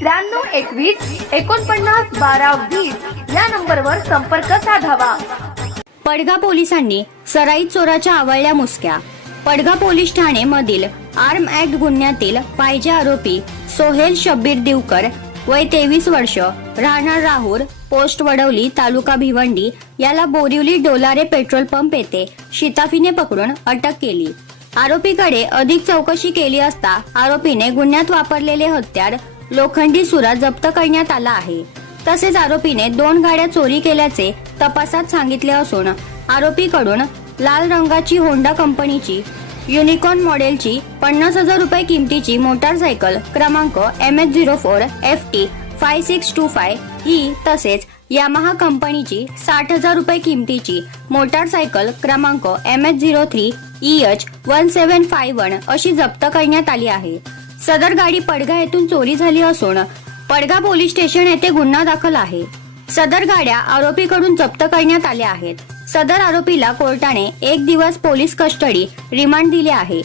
त्र्याण्णव एकवीस एकोणपन्नास बारा वीस या नंबरवर संपर्क साधावा. पडगा पोलिसांनी सराईत चोराच्या आवळल्या मुसक्या. पडगा पोलीस ठाणे मधील आर्म ऍक्ट गुन्ह्यातील पाहिजे आरोपी सोहेल शब्बीर दिवकर वय तेवीस वर्ष राहणार राहूर पोस्ट वडवली तालुका भिवंडी याला बोरिवली डोलारे पेट्रोल पंप येथे शिताफीने पकडून अटक केली. आरोपीकडे अधिक चौकशी केली असता आरोपीने गुन्ह्यात वापरलेले हत्यार लोखंडी सुरा जप्त करण्यात आला आहे. तसेच आरोपीने दोन गाड्या चोरी केल्याचे तपासात सांगितले असून आरोपीकडून लाल रंगाची होंडा कंपनीची युनिकॉर्न मॉडेलची पन्नास हजार रुपये किमतीची मोटारसायकल क्रमांक M H zero four F T five six two five ही तसेच यामाहा कंपनीची साठ हजार रुपये किमतीची मोटारसायकल क्रमांक M H zero three E H one seven five one अशी जप्त करण्यात आली आहे. सदर गाडी पडगा येथून चोरी झाली असून पडगा पोलीस स्टेशन येथे गुन्हा दाखल आहे. सदर गाड्या आरोपीकडून जप्त करण्यात आल्या आहेत. सदर आरोपीला कोर्टाने एक दिवस पोलीस कस्टडी रिमांड दिले आहे.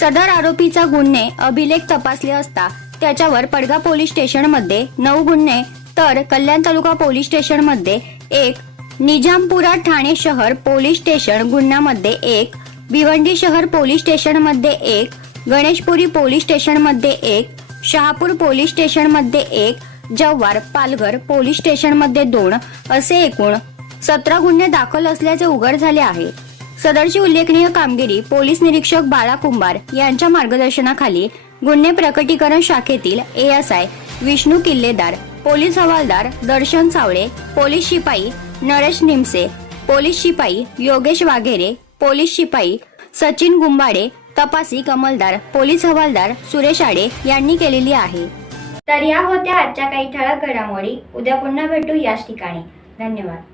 सदर आरोपीचा गुन्हे अभिलेख तपासले असता त्याच्यावर पडगा पोलीस स्टेशनमध्ये नऊ गुन्हे तर कल्याण तालुका पोलीस स्टेशनमध्ये एक निजामपुरा ठाणे शहर पोलीस स्टेशन गुन्ह्यामध्ये एक भिवंडी शहर पोलीस स्टेशनमध्ये एक गणेशपुरी पोलीस स्टेशनमध्ये एक शहापूर पोलीस स्टेशनमध्ये एक जव्हार पालघर पोलीस स्टेशनमध्ये दोन असे एकूण सतरा गुन्हे दाखल असल्याचे उघड झाले आहे. सदरची उल्लेखनीय कामगिरी पोलीस निरीक्षक बाळा कुंभार यांच्या मार्गदर्शनाखाली गुन्हे प्रकटीकरण शाखेतील एएसआय विष्णू किल्लेदार पोलीस हवालदार दर्शन सावळे पोलीस शिपाई नरेश निमसे पोलीस शिपाई योगेश वाघेरे पोलीस शिपाई सचिन गुंबाडे तपासी कमलदार पोलीस हवालदार सुरेश आडे यांनी केलेली आहे. तर या होत्या आजच्या काही ठळक घडामोडी. उद्या पुन्हा भेटू याच ठिकाणी. धन्यवाद.